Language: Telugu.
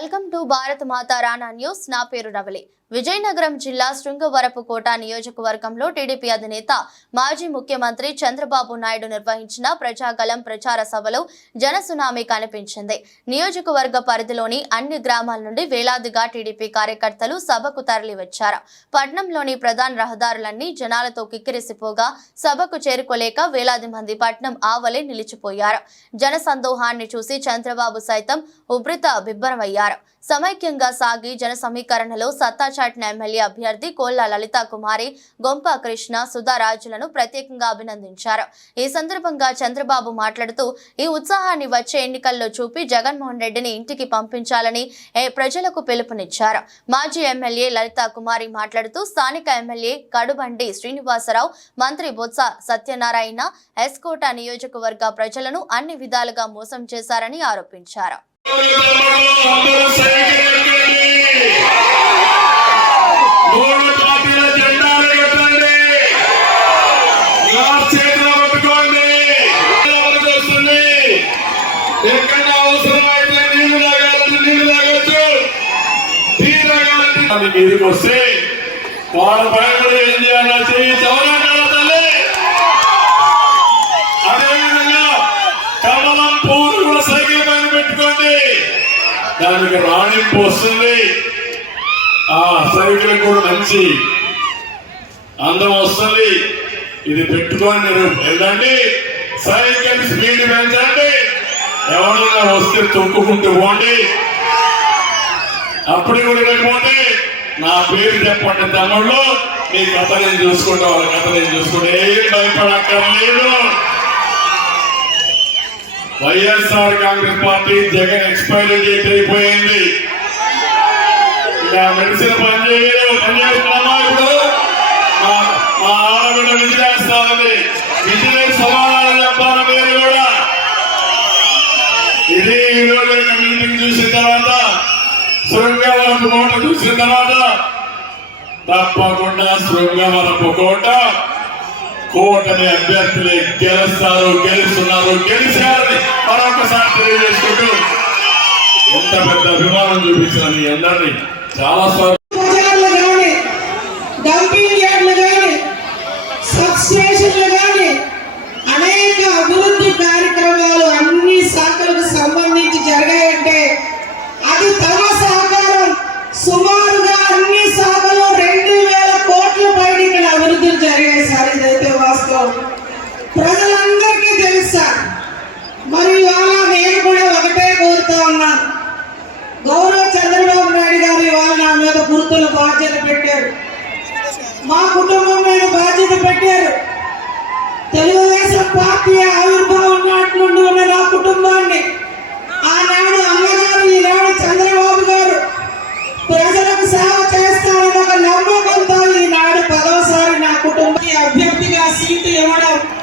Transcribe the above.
Welcome to Bharat Mata Rana news. నా పేరు రవలే. విజయనగరం జిల్లా శృంగవరపుకోట నియోజకవర్గంలో టీడీపీ అధినేత మాజీ ముఖ్యమంత్రి చంద్రబాబు నాయుడు నిర్వహించిన ప్రజాగలం ప్రచార సభలో జనసునామీ కనిపించింది. నియోజకవర్గ పరిధిలోని అన్ని గ్రామాల నుండి వేలాదిగా టీడీపీ కార్యకర్తలు సభకు తరలివచ్చారు. పట్నంలోని ప్రధాన రహదారులన్నీ జనాలతో కిక్కిరిసిపోగా సభకు చేరుకోలేక వేలాది మంది పట్నం ఆవలే నిలిచిపోయారు. జన సందోహాన్ని చూసి చంద్రబాబు సైతం ఉభృత బిబ్బరమయ్యారు. సమైక్యంగా సాగి జన సమీకరణలో సత్తా చాటిన ఎమ్మెల్యే అభ్యర్థి కోల్లా లలిత కుమారి గొంప కృష్ణ సుధారాజులను ప్రత్యేకంగా అభినందించారు. ఈ సందర్భంగా చంద్రబాబు మాట్లాడుతూ ఈ ఉత్సాహాన్ని వచ్చే ఎన్నికల్లో చూపి జగన్మోహన్ రెడ్డిని ఇంటికి పంపించాలని ఏ ప్రజలకు పిలుపునిచ్చారు. మాజీ ఎమ్మెల్యే లలిత కుమారి మాట్లాడుతూ స్థానిక ఎమ్మెల్యే కడుబండి శ్రీనివాసరావు మంత్రి బొత్స సత్యనారాయణ ఎస్కోట నియోజకవర్గ ప్రజలను అన్ని విధాలుగా మోసం చేశారని ఆరోపించారు. మీదకి వస్తే వాళ్ళ భయపడి ఏం చేయాలో చేయి చవరా దానికి రాణింపు వస్తుంది. ఆ సైకిల్ కూడా మంచి అందం వస్తుంది. ఇది పెట్టుకొని మీరు వెళ్ళండి. సైకిల్ స్పీడ్ పెంచండి. ఎవరైనా వస్తే తొక్కుకుంటూ పోండి. అప్పుడు కూడా లేకపోతే నా పేరు చెప్పండి తమ్ముళ్ళు. మీ కథ నేను చూసుకుంటా వాళ్ళ కథ నేను చూసుకుంటే. ఏం భయపడక్కర్లేదు. YSR Congress party Jagan expiry date అయిపోయింది. ఇలా మెడిసిన్ పనిచేయలేదు చేయలేదు పని చేస్తున్నామా ఇప్పుడు? మా ఆడబిడ్డ విజయేస్తామని విజయ సమాధానం చెప్పాలి మీరు కూడా. ఇది ఈరోజు మీటింగ్ చూసిన తర్వాత శృంగవరపు కోట చూసిన తర్వాత తప్పకుండా శృంగవరపు కోట కూటమి అభ్యర్థులే గెలుస్తారు గెలుస్తున్నారు గెలిచారని మరొకసారి తెలియజేసుకుంటూ ఎంత పెద్ద అభిమానం చూపించిన మీ అందరినీ. చాలా స్వాగతం. ఒకటే ఉన్నాను గౌరవ చంద్రబాబు నాయుడు గారు ఇవాళ నా మీద గుర్తులు బాధ్యత పెట్టారు. మా కుటుంబం మీద బాధ్యత పెట్టారు. తెలుగుదేశం పార్టీ ఆవిర్భావం నాటి ఉన్న నా కుటుంబాన్ని ఆనాడు అమ్మగారు ఈనాడు చంద్రబాబు గారు ప్రజలకు సేవ చేస్తారని ఒక నమ్మకంతో ఈనాడు పదవసారి నా కుటుంబం అభ్యర్థిగా సీటు ఇవ్వడం నా